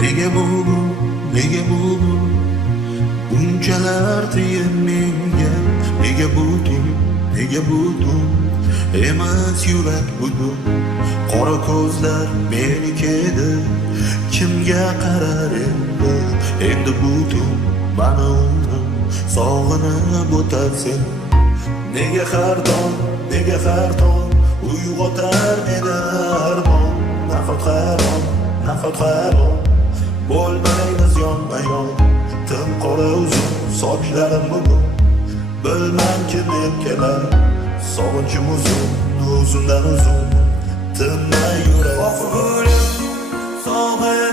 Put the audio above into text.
Nega bugun, nega bugun bunchalar qiyin menga? Nega butun, nega butun emas yurak bugun? Qora ko'zlar menikida, kimga qarar endi butun mani umrim sog'inib o'tar sen. Nega har tong, nega har tong uyg'otar meni armon? Nafaqat harom, nafaqat harom bo'lmaymiz yonma-yon. Tim qora uzun sochlarim bugun bilmanki men kelar. Sog'inchim uzun, uzundan uzun tinmay yurar. Sog'inch